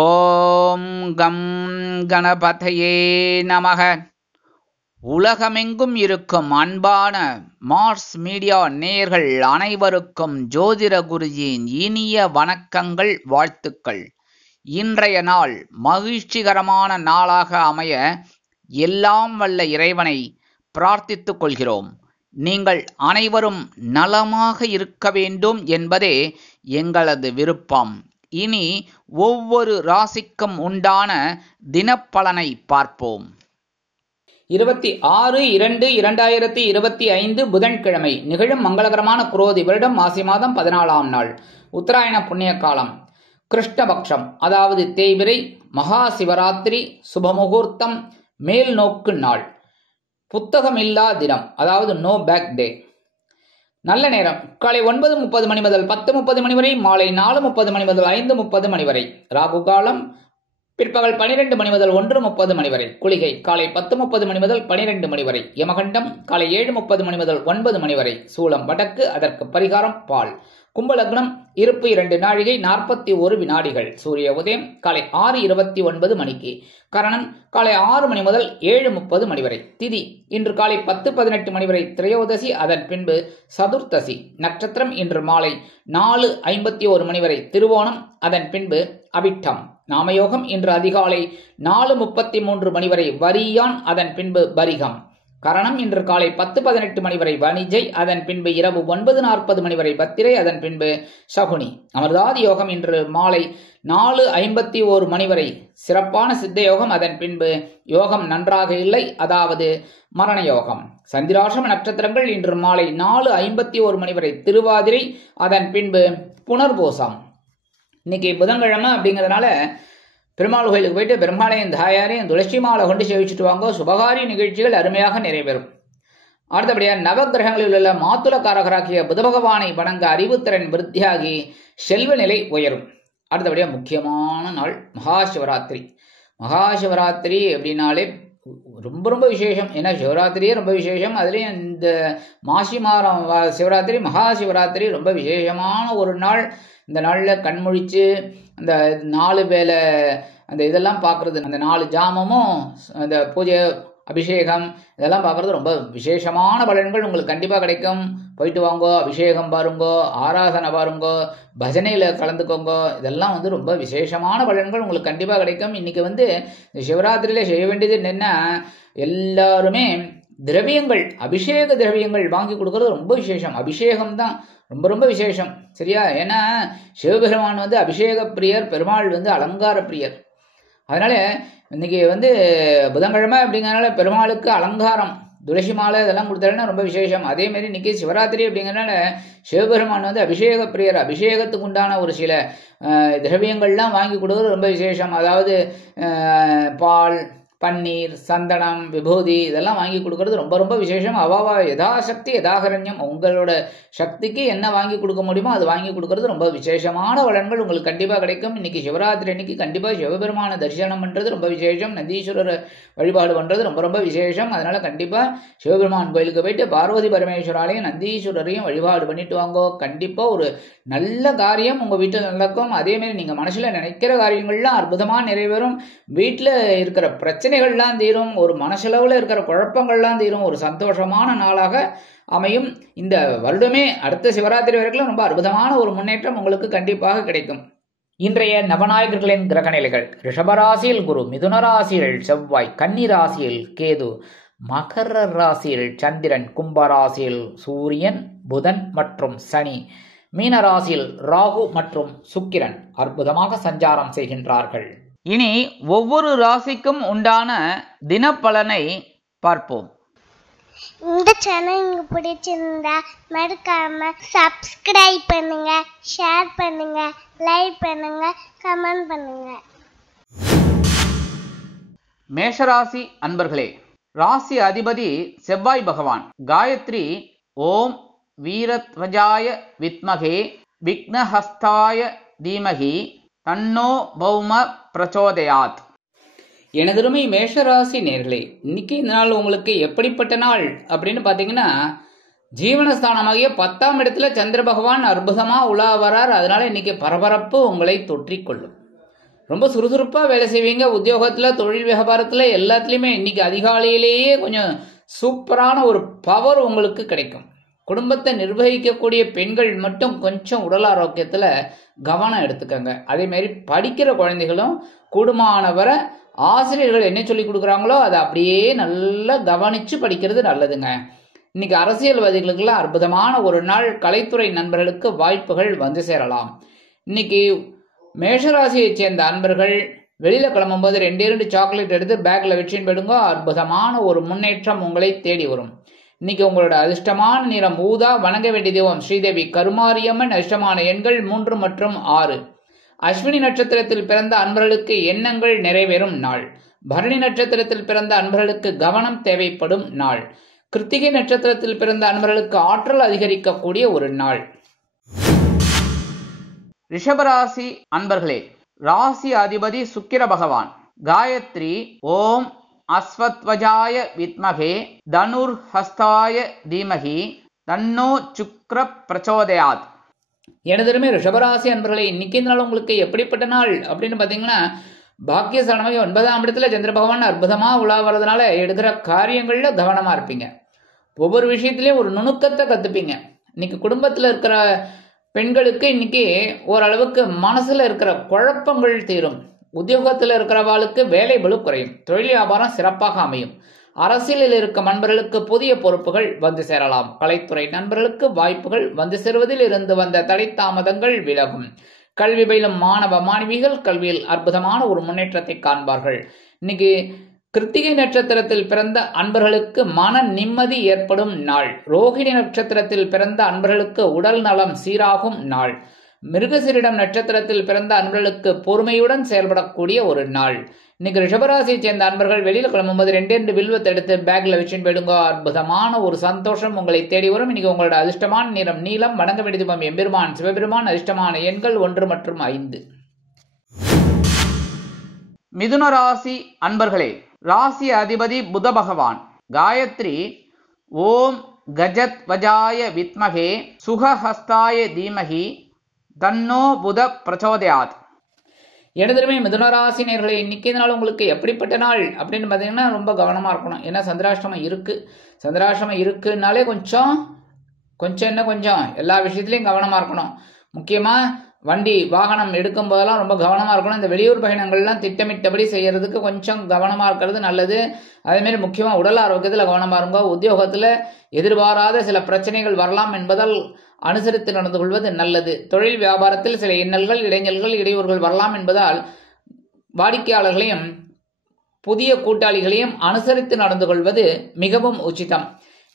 ஓம் come கணபதையே நமக. உலகமெங்கும் இருக்கும் அன்பான மார்ஸ் மீடியா நேயர்கள் அனைவருக்கும் ஜோதிட குருஜியின் இனிய வணக்கங்கள், வாழ்த்துக்கள். இன்றைய நாள் மகிழ்ச்சிகரமான நாளாக அமைய எல்லாம் வல்ல இறைவனை பிரார்த்தித்துக் கொள்கிறோம். நீங்கள் அனைவரும் நலமாக இருக்க வேண்டும் என்பதே எங்களது விருப்பம். இனி ஒவ்வொரு ராசிக்கும் உண்டான தினப்பலனை பார்ப்போம். 26/2/2025 புதன்கிழமை நிகழும் மங்களகரமான குரோதி வருடம் மாசி மாதம் 14ஆம் நாள், உத்தராயண புண்ணிய காலம், கிருஷ்ணபக்ஷம், அதாவது தேய்பிறை, மகா சிவராத்திரி, சுபமுகூர்த்தம், மேல் நோக்கு நாள், புத்தகமில்லா தினம், அதாவது நோ பேக் டே. நல்ல நேரம் காலை 9:30 மணி முதல் 10:30 மணி வரை, மாலை 4:30 மணி முதல் 5:30 மணி வரை. ராகு காலம் பிற்பகல் 12 மணி முதல் 1:30 மணி வரை. குளிகை காலை 10:30 மணி முதல் 12 மணி வரை. யமகண்டம் காலை 7:30 மணி முதல் 9 மணி வரை. சூலம் வடக்கு, அதற்கு பரிகாரம் பால். கும்பலக்னம் இருப்பு 2 நாழிகை 41 வினாடிகள். சூரிய உதயம் காலை 6:29 மணிக்கு. கரணம் காலை 6 மணி முதல் 7:30 மணி வரை. திதி இன்று காலை 10:18 மணி வரை திரையோதசி, அதன் பின்பு சதுர்த்தசி. நட்சத்திரம் இன்று மாலை 4:51 மணி வரை திருவோணம், அதன் பின்பு அவிட்டம். நாமயோகம் இன்று அதிகாலை 4:33 மணி வரை வரியான், அதன் பின்பு பரிகம். கரணம் இன்று காலை 10:18 மணி வரை வணிஜை, அதன் பின்பு இரவு 9:40 மணி வரை பத்திரை, அதன் பின்பு சகுனி. அமிர்தாதி யோகம் இன்று மாலை 4:51 மணி வரை சிறப்பான சித்த யோகம், அதன் பின்பு யோகம் நன்றாக இல்லை, அதாவது மரண யோகம். சந்திராசிரம நட்சத்திரங்கள் இன்று மாலை 4:51 மணி வரை திருவாதிரை, அதன் பின்பு புனர்பூசம். இன்னைக்கு புதன்கிழமை அப்படிங்கிறதுனால பெருமாள் கோயிலுக்கு போயிட்டு பெருமாளையும் தாயாரையும் துளசி மாலை கொண்டு சேவிச்சுட்டு வாங்க. சுபகாரிய நிகழ்ச்சிகள் அருமையாக நிறைவேறும். அடுத்தபடியாக நவகிரகங்களில் உள்ள மாத்துளக்காரகராகிய புத பகவானை வணங்க அறிவுத்திறன் விருத்தியாகி செல்வ நிலை உயரும். அடுத்தபடியாக முக்கியமான நாள் மகா சிவராத்திரி. மகா சிவராத்திரி அப்படின்னாலே ரொம்ப ரொம்ப விசேஷம். ஏன்னா சிவராத்திரியே ரொம்ப விசேஷம். அதுலேயும் இந்த மாசி மாதம் சிவராத்திரி, மகா சிவராத்திரி ரொம்ப விசேஷமான ஒரு நாள். இந்த நாளில் கண்முழிச்சு அந்த 4 வேளை அந்த இதெல்லாம் பார்க்குறது, அந்த 4 ஜாமமும் அந்த பூஜை அபிஷேகம் இதெல்லாம் பார்க்குறது ரொம்ப விசேஷமான பலன்கள் உங்களுக்கு கண்டிப்பாக கிடைக்கும். போயிட்டு வாங்கோ, அபிஷேகம் பாருங்கோ, ஆராதனை பாருங்கோ, பஜனையில் கலந்துக்கோங்க. இதெல்லாம் ரொம்ப விசேஷமான பலன்கள் உங்களுக்கு கண்டிப்பாக கிடைக்கும். இன்றைக்கி இந்த சிவராத்திரியில் செய்ய வேண்டியது என்னென்னா, எல்லாருமே திரவியங்கள், அபிஷேக திரவியங்கள் வாங்கி கொடுக்கறது ரொம்ப விசேஷம். அபிஷேகம் தான் ரொம்ப ரொம்ப விசேஷம், சரியா? ஏன்னா சிவபெருமான் அபிஷேக பிரியர், பெருமாள் அலங்கார பிரியர். அதனால இன்னைக்கு புதன்கிழமை அப்படிங்கிறனால பெருமாளுக்கு அலங்காரம், துளசி மாலை இதெல்லாம் கொடுத்தாருன்னா ரொம்ப விசேஷம். அதே மாதிரி இன்னைக்கு சிவராத்திரி அப்படிங்கிறனால சிவபெருமான் அபிஷேக பிரியர். அபிஷேகத்துக்கு உண்டான ஒரு சில திரவியங்கள்லாம் வாங்கி கொடுக்குறது ரொம்ப விசேஷம். அதாவது பால், பன்னீர், சந்தனம், விபூதி இதெல்லாம் வாங்கி கொடுக்கறது ரொம்ப ரொம்ப விசேஷம். அவாவா யதாசக்தி யதாகரண்யம், உங்களோட சக்திக்கு என்ன வாங்கி கொடுக்க முடியுமோ அது வாங்கி கொடுக்கறது ரொம்ப விசேஷமான பலன்கள் உங்களுக்கு கண்டிப்பாக கிடைக்கும். இன்னைக்கு சிவராத்திரி அன்னைக்கு கண்டிப்பாக சிவபெருமான தரிசனம் பண்ணுறது ரொம்ப விசேஷம். நந்தீஸ்வரர் வழிபாடு பண்ணுறது ரொம்ப ரொம்ப விசேஷம். அதனால கண்டிப்பாக சிவபெருமான் கோயிலுக்கு போயிட்டு பார்வதி பரமேஸ்வராலையும் நந்தீஸ்வரரையும் வழிபாடு பண்ணிட்டு வாங்கோ. கண்டிப்பாக ஒரு நல்ல காரியம் உங்கள் வீட்டில் நடக்கும். அதேமாரி நீங்கள் மனசில் நினைக்கிற காரியங்கள்லாம் அற்புதமாக நிறைவேறும். வீட்டில் இருக்கிற பிரச்சனைகள்லாம் தீரும். ஒரு மனசளவில் இருக்கிற குழப்பங்கள்லாம் தீரும். ஒரு சந்தோஷமான நாளாக அமையும். இந்த வருடமே அடுத்த சிவராத்திரி வரைக்கும் ரொம்ப அற்புதமான ஒரு முன்னேற்றம் உங்களுக்கு கண்டிப்பாக கிடைக்கும். இன்றைய நவநாயகர்களின் கிரக நிலைகள்: ரிஷபராசியில் குரு, மிதுன ராசியில் செவ்வாய், கன்னி ராசியில் கேது, மகர ராசியில் சந்திரன், கும்பராசியில் சூரியன், புதன் மற்றும் சனி, மீன ராசியில் ராகு மற்றும் சுக்கிரன் அற்புதமாக சஞ்சாரம் செய்கின்றார்கள். இனி ஒவ்வொரு ராசிக்கும் உண்டான தினப்பலனை பார்ப்போம். இந்த சேனல் உங்களுக்கு பிடிச்சிருந்தா மறக்காம சப்ஸ்கிரைப் பண்ணுங்க, ஷேர் பண்ணுங்க, லைக் பண்ணுங்க, கமெண்ட் பண்ணுங்க. மேஷராசி அன்பர்களே, ராசி அதிபதி செவ்வாய் பகவான். காயத்ரி ஓம் வீரத்வஜாய வித்மகே விக்னஹஸ்தாய தீமகி தன்னோ பௌம பிரச்சோதயாத். எனதருமை மேஷராசி நேர்களே, இன்னைக்கு இந்த நாள் உங்களுக்கு எப்படிப்பட்ட நாள் அப்படின்னு பார்த்தீங்கன்னா, ஜீவனஸ்தானமாகிய 10ஆம் இடத்துல சந்திர பகவான் அற்புதமாக உலா வரார். அதனால இன்னைக்கு பரபரப்பு உங்களை தொற்றிக்கொள்ளும். ரொம்ப சுறுசுறுப்பாக வேலை செய்வீங்க. உத்தியோகத்தில், தொழில் வியாபாரத்தில் எல்லாத்துலேயுமே இன்னைக்கு அதிகாலையிலேயே கொஞ்சம் சூப்பரான ஒரு பவர் உங்களுக்கு கிடைக்கும். குடும்பத்தை நிர்வகிக்கக்கூடிய பெண்கள் மட்டும் கொஞ்சம் உடல் ஆரோக்கியத்தில் கவனம் எடுத்துக்கங்க. அதேமாரி படிக்கிற குழந்தைகளும் கூடுமானவரை ஆசிரியர்கள் என்ன சொல்லி கொடுக்குறாங்களோ அதை அப்படியே நல்லா கவனித்து படிக்கிறது நல்லதுங்க. இன்னைக்கு அரசியல்வாதிகளுக்கெல்லாம் அற்புதமான ஒரு நாள். கலைத்துறை நண்பர்களுக்கு வாய்ப்புகள் வந்து சேரலாம். இன்னைக்கு மேஷராசியை சேர்ந்த அன்பர்கள் வெளியில் கிளம்பும்போது 2 சாக்லேட் எடுத்து பேக்கில் வச்சுன்னு போயிடுங்க. அற்புதமான ஒரு முன்னேற்றம் உங்களை தேடி வரும். இன்னைக்கு உங்களோட அதிர்ஷ்டமான நிறம் ஊதா. வணங்க வேண்டிய தெய்வம் ஸ்ரீதேவி கருமாரியம்மன். அதிர்ஷ்டமான எண்கள் 3 மற்றும் 6. அஸ்வினி நட்சத்திரத்தில் பிறந்த அன்பர்களுக்கு எண்ணங்கள் நிறைவேறும் நாள். பரணி நட்சத்திரத்தில் பிறந்த அன்பர்களுக்கு கவனம் தேவைப்படும் நாள். கிருத்திகை நட்சத்திரத்தில் பிறந்த அன்பர்களுக்கு ஆற்றல் அதிகரிக்கக்கூடிய ஒரு நாள். ரிஷபராசி அன்பர்களே, ராசி அதிபதி சுக்கிர பகவான். காயத்ரி ஓம் அஸ்வத்வஜாய வித்மகே தனுர் ஹஸ்தாய தீமகி தன்னோ சுக்ர பிரச்சோதயாத். எனதுமே ரிஷபராசி அன்பர்களே, இன்னைக்கு நாள் உங்களுக்கு எப்படிப்பட்ட நாள் அப்படின்னு பார்த்தீங்கன்னா, பாக்கியஸ்தானமாக 9ஆம் இடத்துல சந்திர பகவான் அற்புதமாக உலா வர்றதுனால எடுக்கிற காரியங்களில் கவனமாக இருப்பீங்க. ஒவ்வொரு விஷயத்திலையும் ஒரு நுணுக்கத்தை கற்றுப்பீங்க. இன்னைக்கு குடும்பத்தில் இருக்கிற பெண்களுக்கு இன்னைக்கு ஓரளவுக்கு மனசில் இருக்கிற குழப்பங்கள் தீரும். உத்தியோகத்தில் இருக்கிறவாளுக்கு வேலை பளு குறையும். தொழில் வியாபாரம் சிறப்பாக அமையும். அரசியலில் இருக்கும் நண்பர்களுக்கு புதிய பொறுப்புகள் வந்து சேரலாம். கலைத்துறை நண்பர்களுக்கு வாய்ப்புகள் வந்து சேருவதில் இருந்து வந்த தடை தாமதங்கள் விலகும். கல்வி பயிலும் மாணவ மாணவிகள் கல்வியில் அற்புதமான ஒரு முன்னேற்றத்தை காண்பார்கள். இன்னைக்கு கிருத்திகை நட்சத்திரத்தில் பிறந்த அன்பர்களுக்கு மன நிம்மதி ஏற்படும் நாள். ரோகிணி நட்சத்திரத்தில் பிறந்த அன்பர்களுக்கு உடல் நலம் சீராகும் நாள். மிருகசீரிடம் நட்சத்திரத்தில் பிறந்த அன்பர்களுக்கு பொறுமையுடன் செயல்படக்கூடிய ஒரு நாள். இன்னைக்கு ரிஷபராசியை சேர்ந்த அன்பர்கள் வெளியில் கிளம்பும்போது 2 வில்வத்தை எடுத்து பேக்ல வச்சுன்னு போயிடுங்க. அற்புதமான ஒரு சந்தோஷம் உங்களை தேடி வரும். இன்னைக்கு உங்களோட அதிர்ஷ்டமான நிறம் நீலம். வணங்க வேண்டிய தெய்வம் எம்பெருமான் சிவபெருமான். அதிர்ஷ்டமான எண்கள் 1 மற்றும் 5. மிதுன ராசி அன்பர்களே, ராசி அதிபதி புத பகவான். காயத்ரி ஓம் கஜத் வஜாய வித்மகே சுகஹஸ்தாய தீமகி தன்னோ புத பிரச்சோதயாத். எனதுமே மிதுனராசி நேயர்களே, இன்னைக்கு நாள் உங்களுக்கு எப்படிப்பட்ட நாள் அப்படின்னு பார்த்தீங்கன்னா ரொம்ப கவனமாக இருக்கணும். ஏன்னா சந்திராஷ்டமம் இருக்குன்னாலே கொஞ்சம் எல்லா விஷயத்துலையும் கவனமாக இருக்கணும். முக்கியமாக வண்டி வாகனம் எடுக்கும் போதெல்லாம் ரொம்ப கவனமாக இருக்கணும். இந்த வெளியூர் பயணங்கள்லாம் திட்டமிட்டபடி செய்யறதுக்கு கொஞ்சம் கவனமாக இருக்கிறது நல்லது. அதேமாரி முக்கியமாக உடல் ஆரோக்கியத்தில் கவனமாக இருங்க. உத்தியோகத்தில் எதிர்பாராத சில பிரச்சனைகள் வரலாம் என்பதால் அனுசரித்து நடந்து கொள்வது நல்லது. தொழில் வியாபாரத்தில் சில இன்னல்கள், இடைஞ்சல்கள், இடையூறுகள் வரலாம் என்பதால் வாடிக்கையாளர்களையும் புதிய கூட்டாளிகளையும் அனுசரித்து நடந்து கொள்வது மிகவும் உச்சிதம்.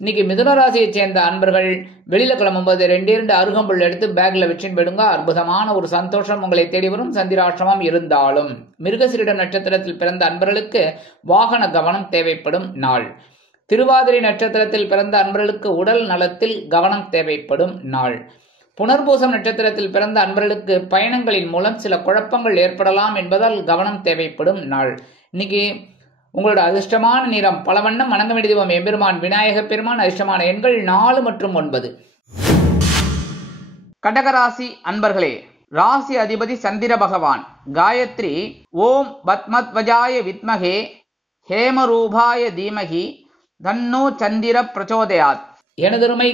இன்னைக்கு மிதுனராசியை சேர்ந்த அன்பர்கள் வெளியில கிளம்பும்போது 2 அருகம்புல் எடுத்து பேக்ல வச்சுன்னு போயிடுங்க. அற்புதமான ஒரு சந்தோஷம் உங்களை தேடி வரும். சந்திராஷ்டமம் இருந்தாலும் மிருகசீரிடம் நட்சத்திரத்தில் பிறந்த அன்பர்களுக்கு வாகன கவனம் தேவைப்படும் நாள். திருவாதிரை நட்சத்திரத்தில் பிறந்த அன்பர்களுக்கு உடல் நலத்தில் கவனம் தேவைப்படும் நாள். புனர்பூசம் நட்சத்திரத்தில் பிறந்த அன்பர்களுக்கு பயணங்களின் மூலம் சில குழப்பங்கள் ஏற்படலாம் என்பதால் கவனம் தேவைப்படும் நாள். இன்னைக்கு உங்களோட அதிர்ஷ்டமான நிறம் பலவண்ணம். வணங்க வேண்டிய தெய்வம் எம்பெருமான் விநாயக பெருமான். அதிர்ஷ்டமான எண்கள் 4 மற்றும் 9. கடகராசி அன்பர்களே, ராசி அதிபதி சந்திர பகவான். காயத்ரி ஓம் பத்மத்வஜாய வித்மகே ஹேமரூபாய தீமகி தன்னோ சந்திர பிரச்சோதயாத். எனதருமை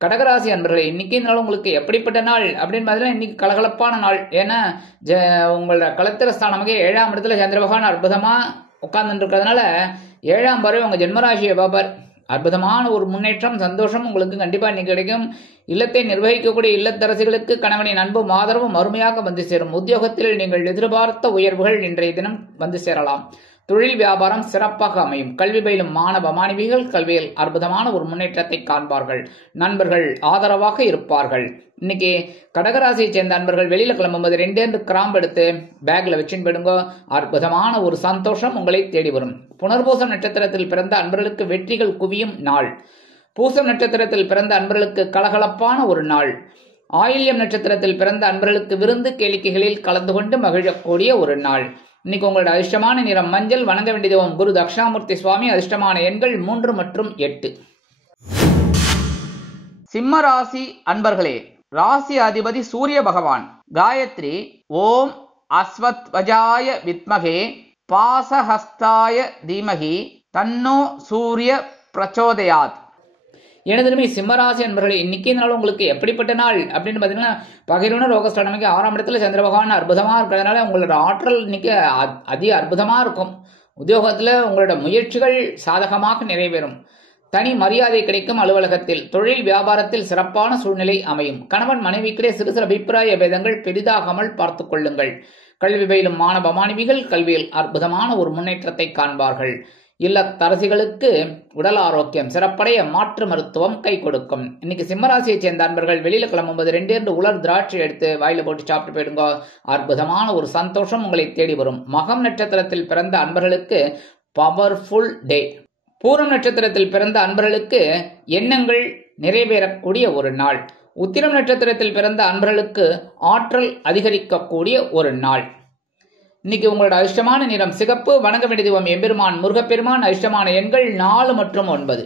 கடகராசி அன்பர்களே, இன்னைக்கு நாள் உங்களுக்கு எப்படிப்பட்ட நாள் அப்படின்னு பார்த்தீங்கன்னா இன்னைக்கு கலகலப்பான நாள். ஏன்னா உங்களோட கலத்திர ஸ்தானமாக 7ஆம் இடத்துல சந்திர பகவான் அற்புதமாக உட்கார்ந்து இருக்கிறதுனால 7ஆம் பார்வை உங்கள் ஜென்மராசியை பார்ப்பார். அற்புதமான ஒரு முன்னேற்றம், சந்தோஷம் உங்களுக்கு கண்டிப்பாக இன்னைக்கு கிடைக்கும். இல்லத்தை நிர்வகிக்கக்கூடிய இல்லத்தரசிகளுக்கு கணவனின் அன்பும் ஆதரவும் அருமையாக வந்து சேரும். உத்தியோகத்தில் நீங்கள் எதிர்பார்த்த உயர்வுகள் இன்றைய தினம் வந்து சேரலாம். தொழில் வியாபாரம் சிறப்பாக அமையும். கல்வி பயிலும் மாணவ மாணவிகள் கல்வியில் அற்புதமான ஒரு முன்னேற்றத்தை காண்பார்கள். நண்பர்கள் ஆதரவாக இருப்பார்கள். இன்னைக்கு கடகராசியை சேர்ந்த நண்பர்கள் வெளியில கிளம்பும்போது 2 கிராம்பு எடுத்து பேக்ல வச்சுன்னு போயிடுங்க. அற்புதமான ஒரு சந்தோஷம் உங்களை தேடி வரும். புனர்பூசம் நட்சத்திரத்தில் பிறந்த அன்பர்களுக்கு வெற்றிகள் குவியும் நாள். பூசம் நட்சத்திரத்தில் பிறந்த அன்பர்களுக்கு கலகலப்பான ஒரு நாள். ஆயில்யம் நட்சத்திரத்தில் பிறந்த அன்பர்களுக்கு விருந்து கேளிக்கைகளில் கலந்து கொண்டு மகிழக்கூடிய ஒரு நாள். இன்னைக்கு உங்களோட அதிர்ஷ்டமான நிறம் மஞ்சள். வணங்க வேண்டிய தெய்வம் குரு தட்சிணாமூர்த்தி சுவாமி. அதிர்ஷ்டமான எண்கள் 3 மற்றும் 8. சிம்ம ராசி அன்பர்களே, ராசி அதிபதி சூரிய பகவான். காயத்ரி ஓம் அஸ்வத்வஜாய வித்மகே பாசஹஸ்தாய தீமகி தன்னோ சூரிய பிரச்சோதயாத். எனதுமே சிம்மராசி என்பவர்களே, இன்னைக்கு நாள் உங்களுக்கு எப்படிப்பட்ட நாள் அப்படின்னு பார்த்தீங்கன்னா, பகிர்வுன ரோகஸ்தானமைக்கு 6ஆம் இடத்துல சந்திர பகவான் அற்புதமாக இருக்கிறதுனால உங்களோட ஆற்றல் இன்னைக்கு அதி அற்புதமாக இருக்கும். உத்தியோகத்தில் உங்களோட முயற்சிகள் சாதகமாக நிறைவேறும். தனி மரியாதை கிடைக்கும். அலுவலகத்தில் தொழில் வியாபாரத்தில் சிறப்பான சூழ்நிலை அமையும். கணவன் மனைவிக்கிடையே சிறு சிறு அபிப்பிராய பேதங்கள் பெரிதாகாமல் பார்த்துக் கொள்ளுங்கள். கல்வி பயிலும் மாணவ மாணவிகள் கல்வியில் அற்புதமான ஒரு முன்னேற்றத்தை காண்பார்கள். இல்லத்தரசிகளுக்கு உடல் ஆரோக்கியம் சிறப்படைய மாற்று மருத்துவம் கை கொடுக்கும். இன்னைக்கு சிம்மராசியை சேர்ந்த அன்பர்கள் வெளியில கிளம்பும்போது 2 உலர் திராட்சை எடுத்து வாயில போட்டு சாப்பிட்டு போயிடுங்க. அற்புதமான ஒரு சந்தோஷம் உங்களை தேடி வரும். மகம் நட்சத்திரத்தில் பிறந்த அன்பர்களுக்கு பவர்ஃபுல் டே. பூரம் நட்சத்திரத்தில் பிறந்த அன்பர்களுக்கு எண்ணங்கள் நிறைவேறக்கூடிய ஒரு நாள். உத்திரம் நட்சத்திரத்தில் பிறந்த அன்பர்களுக்கு ஆற்றல் அதிகரிக்கக்கூடிய ஒரு நாள். இன்னைக்கு உங்களோட அதிர்ஷ்டமான நிறம் சிகப்பு. வணங்க வேண்டிய தெய்வம் எம்பெருமான் முருகப்பெருமான். அதிர்ஷ்டமான எண்கள் 4 மற்றும் 9.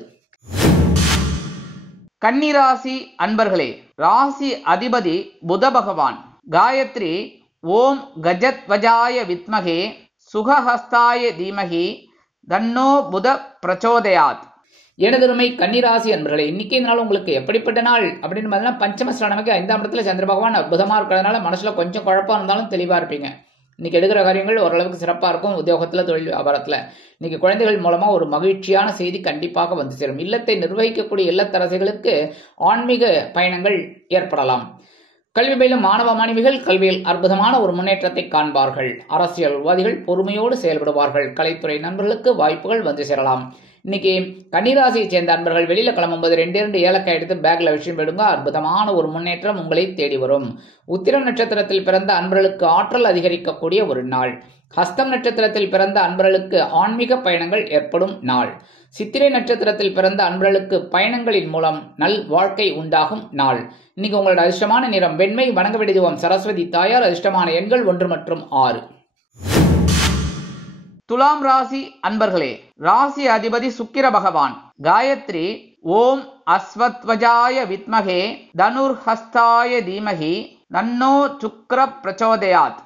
கன்னிராசி அன்பர்களே, ராசி அதிபதி புத பகவான். காயத்ரி ஓம் கஜத்வஜாய வித்மகே சுகஹஸ்தாய தீமகி தன்னோ புத பிரச்சோதயாத். எனதருமை கன்னிராசி அன்பர்களே, இன்னைக்கு நாள் உங்களுக்கு எப்படிப்பட்ட நாள் அப்படின்னு பார்த்தீங்கன்னா, பஞ்சமஸ்தானமைக்கு 5ஆம் இடத்துல சந்திர பகவான் அற்புதமாக இருக்கிறதுனால மனசுல கொஞ்சம் குழப்பம் இருந்தாலும் தெளிவாக இருப்பீங்க. இன்னைக்கு எடுக்கிற காரியங்கள் ஓரளவுக்கு சிறப்பாக இருக்கும். உத்தியோகத்தில் தொழில் வியாபாரத்தில் இன்னைக்கு குழந்தைகள் மூலமாக ஒரு மகிழ்ச்சியான செய்தி கண்டிப்பாக வந்து சேரும். இல்லத்தை நிர்வகிக்கக்கூடிய இல்லத்தரசிகளுக்கு ஆன்மீக பயணங்கள் ஏற்படலாம். கல்வி பயிலும் மாணவ மாணவிகள் கல்வியில் அற்புதமான ஒரு முன்னேற்றத்தை காண்பார்கள். அரசியல்வாதிகள் பொறுமையோடு செயல்படுவார்கள். கலைத்துறை நண்பர்களுக்கு வாய்ப்புகள் வந்து சேரலாம். இன்னைக்கு கன்னிராசியை சேர்ந்த அன்பர்கள் வெளியில கிளம்பும்போது 2 ஏலக்காய் எடுத்து பேக்ல விஷயம் போயிடுங்க. அற்புதமான ஒரு முன்னேற்றம் உங்களை தேடி வரும். உத்திரம் நட்சத்திரத்தில் பிறந்த அன்பர்களுக்கு ஆற்றல் அதிகரிக்கக்கூடிய ஒரு நாள். ஹஸ்தம் நட்சத்திரத்தில் பிறந்த அன்பர்களுக்கு ஆன்மீக பயணங்கள் ஏற்படும் நாள். சித்திரை நட்சத்திரத்தில் பிறந்த அன்பர்களுக்கு பயணங்களின் மூலம் நல் வாழ்க்கை உண்டாகும் நாள். இன்னைக்கு உங்களோட அதிர்ஷ்டமான நிறம் வெண்மை. வணங்க வேண்டிய தெய்வம் சரஸ்வதி தாயார். அதிர்ஷ்டமான எண்கள் 1 மற்றும் 6. துலாம் ராசி அன்பர்களே, ராசி அதிபதி சுக்கிர பகவான். காயத்ரி ஓம் அஸ்வத்வஜாய வித்மகே தனுர்ஹஸ்தாய தீமகி தன்னோ சுக்ர பிரச்சோதயாத்.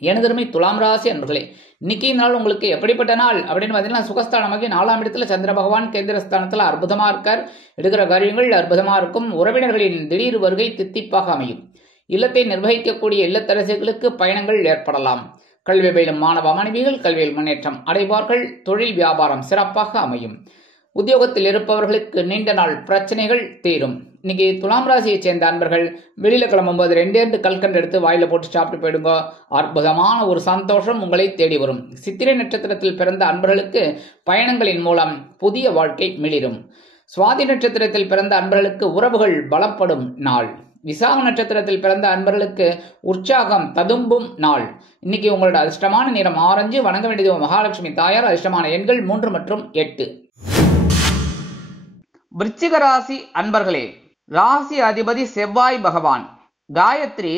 எனதருமை துலாம் ராசி அன்பர்களே, இன்னைக்கு நாள் உங்களுக்கு எப்படிப்பட்ட நாள் அப்படின்னு பார்த்தீங்கன்னா, சுகஸ்தானமாகி 4ஆம் இடத்துல சந்திர பகவான் கேந்திரஸ்தானத்தில் அற்புதமாக இருக்கார். எடுக்கிற காரியங்கள் அற்புதமாக இருக்கும். உறவினர்களின் திடீர் வருகை தித்திப்பாக அமையும். இல்லத்தை நிர்வகிக்கக்கூடிய இல்லத்தரசிகளுக்கு பயணங்கள் ஏற்படலாம். கல்வி பயிலும் மாணவ மாணவிகள் கல்வியில் முன்னேற்றம் அடைவார்கள். தொழில் வியாபாரம் சிறப்பாக அமையும். உத்தியோகத்தில் இருப்பவர்களுக்கு நீண்ட நாள் பிரச்சனைகள் தீரும். இன்னைக்கு துலாம் ராசியை சேர்ந்த அன்பர்கள் வெளியில கிளம்பும்போது 2 கல்கண்டு எடுத்து வாயில போட்டு சாப்பிட்டு போயிடுங்க. அற்புதமான ஒரு சந்தோஷம் உங்களை தேடி வரும். சித்திரை நட்சத்திரத்தில் பிறந்த அன்பர்களுக்கு பயணங்களின் மூலம் புதிய வாழ்க்கை மிளிரும். சுவாதி நட்சத்திரத்தில் பிறந்த அன்பர்களுக்கு உறவுகள் பலப்படும் நாள். விசாக நட்சத்திரத்தில் பிறந்த அன்பர்களுக்கு உற்சாகம் ததும்பும் நாள். இன்னைக்கு உங்களோட அதிர்ஷ்டமான நிறம் ஆரஞ்சு. வணங்க வேண்டிய மகாலட்சுமி தாயார். அதிர்ஷ்டமான எண்கள் 3 மற்றும் 8. விருச்சிக ராசி அன்பர்களே, ராசி அதிபதி செவ்வாய் பகவான். காயத்ரி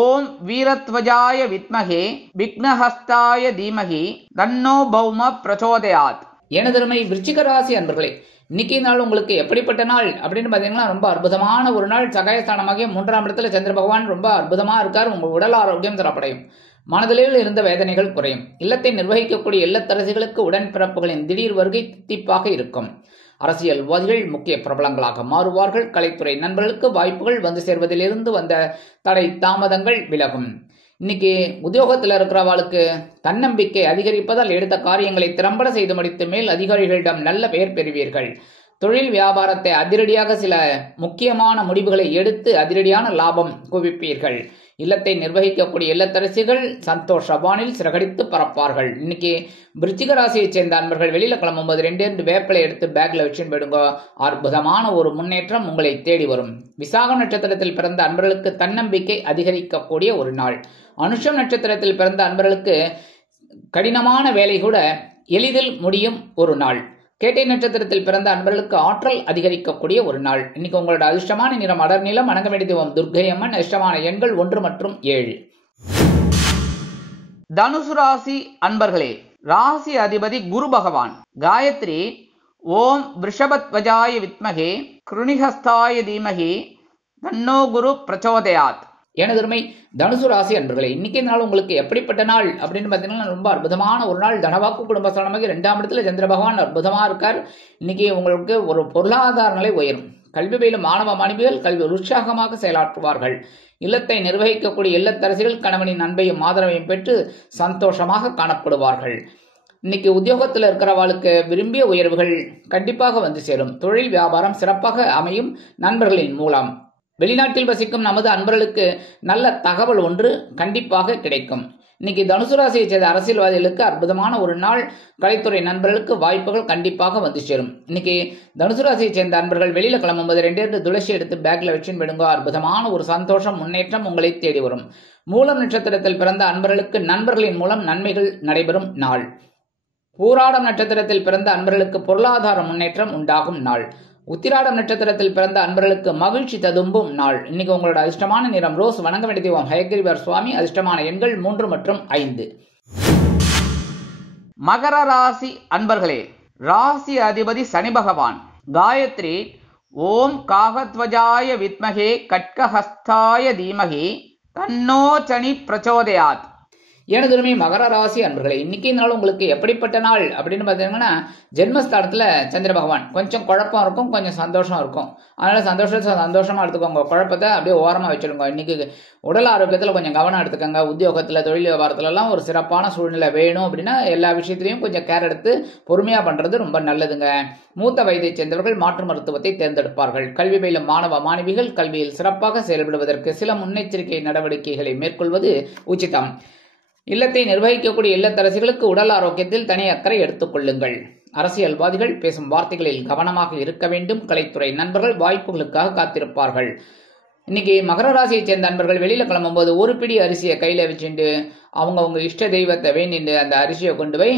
ஓம் வீரத்வஜாய வித்மகே விக்னஹஸ்தாய தீமகி தன்னோ பௌம பிரச்சோதயாத். எனதருமை விருச்சிக ராசி அன்பர்களே, இன்னைக்கு நாள் உங்களுக்கு எப்படிப்பட்ட நாள் அப்படின்னு பார்த்தீங்கன்னா, ரொம்ப அற்புதமான ஒரு நாள். சகாயஸ்தானமாகிய 3ஆம் இடத்துல சந்திர பகவான் ரொம்ப அற்புதமாக இருக்கார். உங்கள் உடல் ஆரோக்கியம் சிறப்படையும். மனதில் இருந்த வேதனைகள் குறையும். இல்லத்தை நிர்வகிக்கக்கூடிய இல்லத்தரசிகளுக்கு உடன்பிறப்புகளின் திடீர் வருகை தித்திப்பாக இருக்கும். அரசியல்வாதிகள் முக்கிய பிரபலங்களாக மாறுவார்கள். கலைத்துறை நண்பர்களுக்கு வாய்ப்புகள் வந்து சேர்வதிலிருந்து வந்த தடை தாமதங்கள் விலகும். இன்னைக்கு உத்தியோகத்தில் இருக்கிறவாளுக்கு தன்னம்பிக்கை அதிகரிப்பதால் எடுத்த காரியங்களை திறம்பட செய்து முடித்து மேல் அதிகாரிகளிடம் நல்ல பெயர் பெறுவீர்கள். தொழில் வியாபாரத்தை அதிரடியாக சில முக்கியமான முடிவுகளை எடுத்து அதிரடியான லாபம் குவிப்பீர்கள். இல்லத்தை நிர்வகிக்கக்கூடிய இல்லத்தரசிகள் சந்தோஷ வானில் சிறகடித்து பறப்பார்கள். இன்னைக்கு விருச்சிக ராசியை சேர்ந்த அன்பர்கள் வெளியில கிளம்பும்போது 2 வேப்பிலை எடுத்து பேக்ல வச்சுன்னு போயிடுங்க. அற்புதமான ஒரு முன்னேற்றம் உங்களை தேடி வரும். விசாக நட்சத்திரத்தில் பிறந்த அன்பர்களுக்கு தன்னம்பிக்கை அதிகரிக்கக்கூடிய ஒரு நாள். அனுஷம் நட்சத்திரத்தில் பிறந்த அன்பர்களுக்கு கடினமான வேலை கூட எளிதில் முடியும் ஒரு நாள். கேட்டை நட்சத்திரத்தில் பிறந்த அன்பர்களுக்கு ஆற்றல் அதிகரிக்கக்கூடிய ஒரு நாள். இன்னைக்கு உங்களோட அதிர்ஷ்டமான நிறம் அடர் நிலம். வணங்க வேண்டிய தெய்வம் துர்க்கை அம்மன். அதிர்ஷ்டமான எண்கள் 1 மற்றும் 7. தனுசு ராசி அன்பர்களே, ராசி அதிபதி குரு பகவான். காயத்ரி ஓம் விருஷபத்வஜாய வித்மகே கிருணிஹஸ்தாய தீமகி தன்னோ குரு பிரச்சோதயாத். எனதருமை தனுசு ராசி அன்பர்களே, இன்னைக்கு நாள் உங்களுக்கு எப்படிப்பட்ட நாள் அப்படின்னு பார்த்தீங்கன்னா ரொம்ப அற்புதமான ஒரு நாள். தனவாக்கு குடும்பஸ்தானமாக 2ஆம் இடத்துல சந்திர பகவான் அற்புதமா இருக்கார். இன்னைக்கு உங்களுக்கு ஒரு பொருளாதார நிலை உயரும். கல்வி பயிலும் மாணவ மாணவிகள் கல்வி உற்சாகமாக செயலாற்றுவார்கள். இல்லத்தை நிர்வகிக்கக்கூடிய இல்லத்தரசிகள் கணவனின் அன்பையும் ஆதரவையும் பெற்று சந்தோஷமாக காணப்படுவார்கள். இன்னைக்கு உத்தியோகத்தில் இருக்கிறவாளுக்கு விரும்பிய உயர்வுகள் கண்டிப்பாக வந்து சேரும். தொழில் வியாபாரம் சிறப்பாக அமையும். நண்பர்களின் மூலம் வெளிநாட்டில் வசிக்கும் நமது அன்பர்களுக்கு நல்ல தகவல் ஒன்று கண்டிப்பாக கிடைக்கும். இன்னைக்கு தனுசு ராசியை சேர்ந்த அரசியல்வாதிகளுக்கு அற்புதமான ஒரு நாள். கலைத்துறை நண்பர்களுக்கு வாய்ப்புகள் கண்டிப்பாக வந்து சேரும். இன்னைக்கு தனுசு ராசியை சேர்ந்த அன்பர்கள் வெளியில கிளம்பும்போது 2 துளசி எடுத்து பேக்ல வச்சுன்னு விடுங்க. அற்புதமான ஒரு சந்தோஷம், முன்னேற்றம் உங்களை தேடி வரும். மூலம் நட்சத்திரத்தில் பிறந்த அன்பர்களுக்கு நண்பர்களின் மூலம் நன்மைகள் நடைபெறும் நாள். பூராடம் நட்சத்திரத்தில் பிறந்த அன்பர்களுக்கு பொருளாதார முன்னேற்றம் உண்டாகும் நாள். உத்திராடம் நட்சத்திரத்தில் பிறந்த அன்பர்களுக்கு மகிழ்ச்சி ததும்பும் நாள். இன்னைக்கு உங்களோட அதிர்ஷ்டமான நிறம் ரோஸ். வணங்க வேண்டிய தெய்வம் ஹயகிரிவர் சுவாமி. அதிர்ஷ்டமான எண்கள் 3 மற்றும் 5. மகர ராசி அன்பர்களே, ராசி அதிபதி சனி பகவான். காயத்ரி ஓம் காகத்வஜாய வித்மகே கட்கஹஸ்தாய தீமகி தன்னோ சனி பிரச்சோதயாத். எனதுமே மகர ராசி அன்பர்களே, இன்னைக்கு நாள் உங்களுக்கு எப்படிப்பட்ட நாள் அப்படின்னு பார்த்தீங்கன்னா, ஜென்மஸ்தானத்தில் சந்திர பகவான். கொஞ்சம் குழப்பம் இருக்கும், கொஞ்சம் சந்தோஷம் இருக்கும். அதனால சந்தோஷமா எடுத்துக்கோங்க. குழப்பத்தை அப்படியே ஓரமாக வச்சிருங்க. இன்னைக்கு உடல் ஆரோக்கியத்தில் கொஞ்சம் கவனம் எடுத்துக்கோங்க. உத்தியோகத்தில் தொழில் வியாபாரத்துலலாம் ஒரு சிறப்பான சூழ்நிலை வேணும் அப்படின்னா எல்லா விஷயத்திலையும் கொஞ்சம் கேர் எடுத்து பொறுமையாக பண்ணுறது ரொம்ப நல்லதுங்க. மூத்த வயதை சேர்ந்தவர்கள் மாற்று மருத்துவத்தை தேர்ந்தெடுப்பார்கள். கல்வி பயிலும் மாணவ மாணவிகள் கல்வியில் சிறப்பாக செயல்படுவதற்கு சில முன்னெச்சரிக்கை நடவடிக்கைகளை மேற்கொள்வது உச்சிதம். இல்லத்தை நிர்வகிக்கக்கூடிய இல்லத்தரசிகளுக்கு உடல் ஆரோக்கியத்தில் தனி அக்கறை எடுத்துக் கொள்ளுங்கள். அரசியல்வாதிகள் பேசும் வார்த்தைகளில் கவனமாக இருக்க வேண்டும். கலைத்துறை நண்பர்கள் வாய்ப்புகளுக்காக காத்திருப்பார்கள். இன்னைக்கு மகர ராசியை சேர்ந்த நண்பர்கள் வெளியில கிளம்பும்போது ஒரு பிடி அரிசியை கையில வச்சுட்டு அவங்க இஷ்ட தெய்வத்தை வேண்டிட்டு அந்த அரிசியை கொண்டு போய்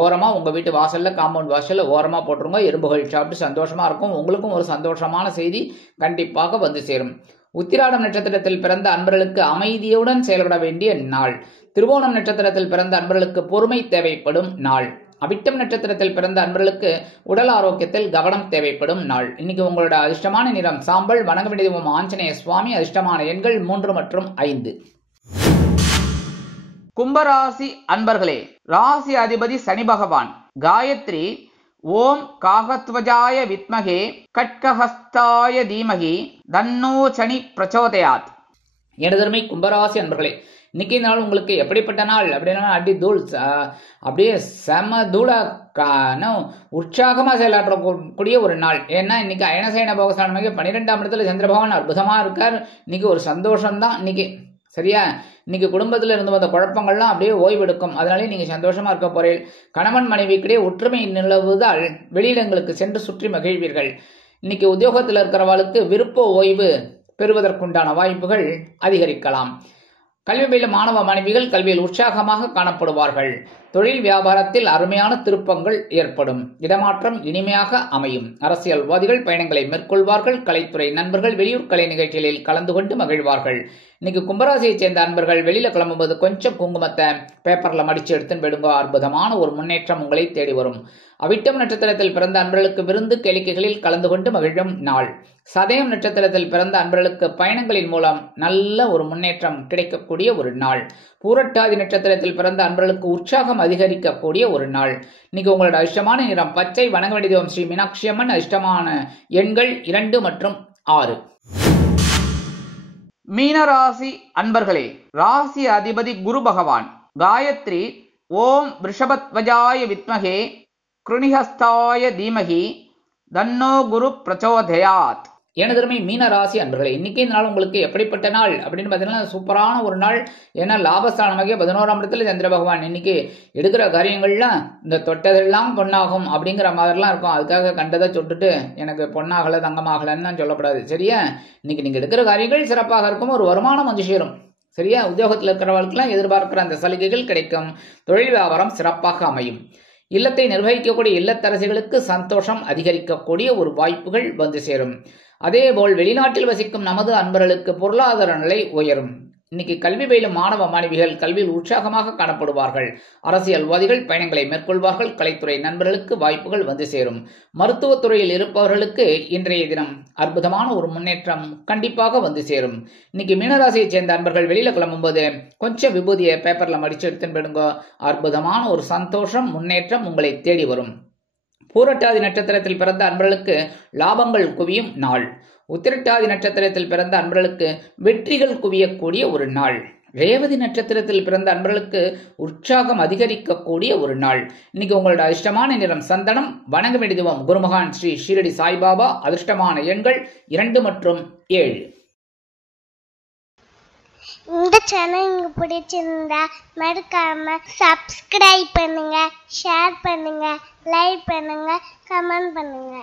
ஓரமா உங்க வீட்டு வாசல்ல, காம்பவுண்ட் வாசல்ல ஓரமா போட்டுருங்க. எறும்புகள் சாப்பிட்டு சந்தோஷமா இருக்கும். உங்களுக்கும் ஒரு சந்தோஷமான செய்தி கண்டிப்பாக வந்து சேரும். உத்திராடம் நட்சத்திரத்தில் பிறந்த அன்பர்களுக்கு அமைதியுடன் செயல்பட வேண்டிய நாள். திருவோணம் நட்சத்திரத்தில் பிறந்த அன்பர்களுக்கு பொறுமை தேவைப்படும் நாள். அவிட்டம் நட்சத்திரத்தில் பிறந்த அன்பர்களுக்கு உடல் ஆரோக்கியத்தில் கவனம் தேவைப்படும் நாள். இன்னைக்கு உங்களோட அதிர்ஷ்டமான நிறம் சாம்பல். வணங்க வேண்டிய தெய்வம் ஆஞ்சநேய சுவாமி. அதிர்ஷ்டமான எண்கள் 3 மற்றும் 5. கும்பராசி அன்பர்களே, ராசி அதிபதி சனி பகவான். காயத்ரி ஓம் காகத்வஜாய வித்மகே கட்கஹஸ்தாய தீமகி தன்னோ சனி பிரச்சோதயாத். எனதருமை கும்பராசி அன்பர்களே, இன்னைக்கு நாள் உங்களுக்கு எப்படிப்பட்ட நாள் அப்படின்னா அடி தூள் அப்படியே செம தூள உற்சாகமா செயலாற்றக்கூடிய ஒரு நாள். ஏன்னா இன்னைக்கு அயனசயன போகஸ்தானமாக 12ஆம் இடத்துல சந்திர பகவான் அற்புதமா இருக்கார். இன்னைக்கு ஒரு சந்தோஷம்தான். இன்னைக்கு சரியா, இன்னைக்கு குடும்பத்தில் இருந்து வந்த குழப்பங்கள்லாம் அப்படியே ஓய்வெடுக்கும். அதனாலே நீங்க சந்தோஷமா இருக்க போறீர்கள். கணவன் மனைவிக்கிடையே ஒற்றுமை நிலவுவதால் வெளியிடங்களுக்கு சென்று சுற்றி மகிழ்வீர்கள். இன்னைக்கு உத்தியோகத்தில் இருக்கிறவர்களுக்கு விருப்ப ஓய்வு பெறுவதற்குண்டான வாய்ப்புகள் அதிகரிக்கலாம். கல்வி பயிலும் மாணவ மாணவிகள் கல்வியில் உற்சாகமாக காணப்படுவார்கள். தொழில் வியாபாரத்தில் அருமையான திருப்பங்கள் ஏற்படும். இடமாற்றம் இனிமையாக அமையும். அரசியல்வாதிகள் பயணங்களை மேற்கொள்வார்கள். கலைத்துறை நண்பர்கள் வெளியூர் கலை நிகழ்ச்சிகளில் கலந்து கொண்டு மகிழ்வார்கள். இன்னைக்கு கும்பராசியை சேர்ந்த அன்பர்கள் வெளியில கிளம்பும்போது கொஞ்சம் குங்குமத்தை பேப்பர்ல மடிச்சு எடுத்துன்னு போயிடுங்க. அற்புதமான ஒரு முன்னேற்றம் உங்களை தேடி வரும். அவிட்டம் நட்சத்திரத்தில் பிறந்த அன்பர்களுக்கு விருந்து கேளிக்கைகளில் கலந்து கொண்டு மகிழும் நாள். சதயம் நட்சத்திரத்தில் பிறந்த அன்பர்களுக்கு பயணங்களின் மூலம் நல்ல ஒரு முன்னேற்றம் கிடைக்கக்கூடிய ஒரு நாள். பூரட்டாதி நட்சத்திரத்தில் பிறந்த அன்பர்களுக்கு உற்சாகம் அதிகரிக்கக்கூடிய ஒரு நாள். இன்னைக்கு உங்களோட அதிர்ஷ்டமான நிறம் பச்சை. வணங்க வேண்டிய தெய்வம் ஸ்ரீ மீனாட்சி அம்மன். அதிர்ஷ்டமான எண்கள் 2 மற்றும் 6. மீனராசி அன்பர்களே, ராசி அதிபதி குரு பகவான். காயத்ரி ஓம் ரிஷபத்வஜாய வித்மகே கிருணிஹஸ்தாய தீமகி தன்னோ குரு பிரச்சோதயாத். எனதருமை மீன ராசி அன்பர்களே, இன்னைக்கு நாள் உங்களுக்கு எப்படிப்பட்ட நாள் அப்படின்னு பார்த்தீங்கன்னா சூப்பரான ஒரு நாள். ஏன்னா லாபஸ்தானமாக 11ஆம் இடத்துல சந்திர பகவான். இன்னைக்கு எடுக்கிற காரியங்கள்லாம் இந்த தொட்டதெல்லாம் பொண்ணாகும் அப்படிங்கிற மாதிரிலாம் இருக்கும். அதுக்காக கண்டதை சொல்லிட்டு எனக்கு பொண்ணாகலை தங்கமாகலன்னு சொல்லக்கூடாது. சரியா, இன்னைக்கு நீங்க எடுக்கிற காரியங்கள் சிறப்பாக இருக்கும். ஒரு வருமானம் வந்து சேரும். சரியா, உத்தியோகத்தில் இருக்கிறவர்களுக்கெல்லாம் எதிர்பார்க்கிற அந்த சலுகைகள் கிடைக்கும். தொழில் வியாபாரம் சிறப்பாக அமையும். இல்லத்தை நிர்வகிக்கக்கூடிய இல்லத்தரசிகளுக்கு சந்தோஷம் அதிகரிக்கக்கூடிய ஒரு வாய்ப்புகள் வந்து சேரும். அதேபோல் வெளிநாட்டில் வசிக்கும் நமது அன்பர்களுக்கு பொருளாதார நிலை உயரும். இன்னைக்கு கல்வி பயிலும் மாணவ மாணவிகள் கல்வியில் உற்சாகமாக காணப்படுவார்கள். அரசியல்வாதிகள் பயணங்களை மேற்கொள்வார்கள். கலைத்துறை நண்பர்களுக்கு வாய்ப்புகள் வந்து சேரும். மருத்துவத்துறையில் இருப்பவர்களுக்கு இன்றைய தினம் அற்புதமான ஒரு முன்னேற்றம் கண்டிப்பாக வந்து சேரும். இன்னைக்கு மீனராசியை சேர்ந்த அன்பர்கள் வெளியில கிளம்பும்போது கொஞ்சம் விபூதியை பேப்பர்ல மடிச்சு எடுத்துன்னு போயிடுங்க. அற்புதமான ஒரு சந்தோஷம் முன்னேற்றம் உங்களை தேடி வரும். பூரட்டாதி நட்சத்திரத்தில் பிறந்த அன்பர்களுக்கு லாபங்கள் குவியும் நாள். உத்திரட்டாதி நட்சத்திரத்தில் பிறந்த அன்பர்களுக்கு வெற்றிகள் குவியக்கூடிய ஒரு நாள். ரேவதி நட்சத்திரத்தில் பிறந்த அன்பர்களுக்கு உற்சாகம் அதிகரிக்கக்கூடிய ஒரு நாள். இன்னைக்கு உங்களோட அதிர்ஷ்டமான நிறம் சந்தனம். வணங்க வேண்டிய தெய்வம் குருமகான் ஸ்ரீ ஷீரடி சாய்பாபா. அதிர்ஷ்டமான எண்கள் 2 மற்றும் 7. இந்த சேனல் உங்களுக்கு பிடிச்சிருந்தா மறக்காம சப்ஸ்கிரைப் பண்ணுங்க, ஷேர் பண்ணுங்க, லைக் பண்ணுங்க, கமெண்ட் பண்ணுங்க.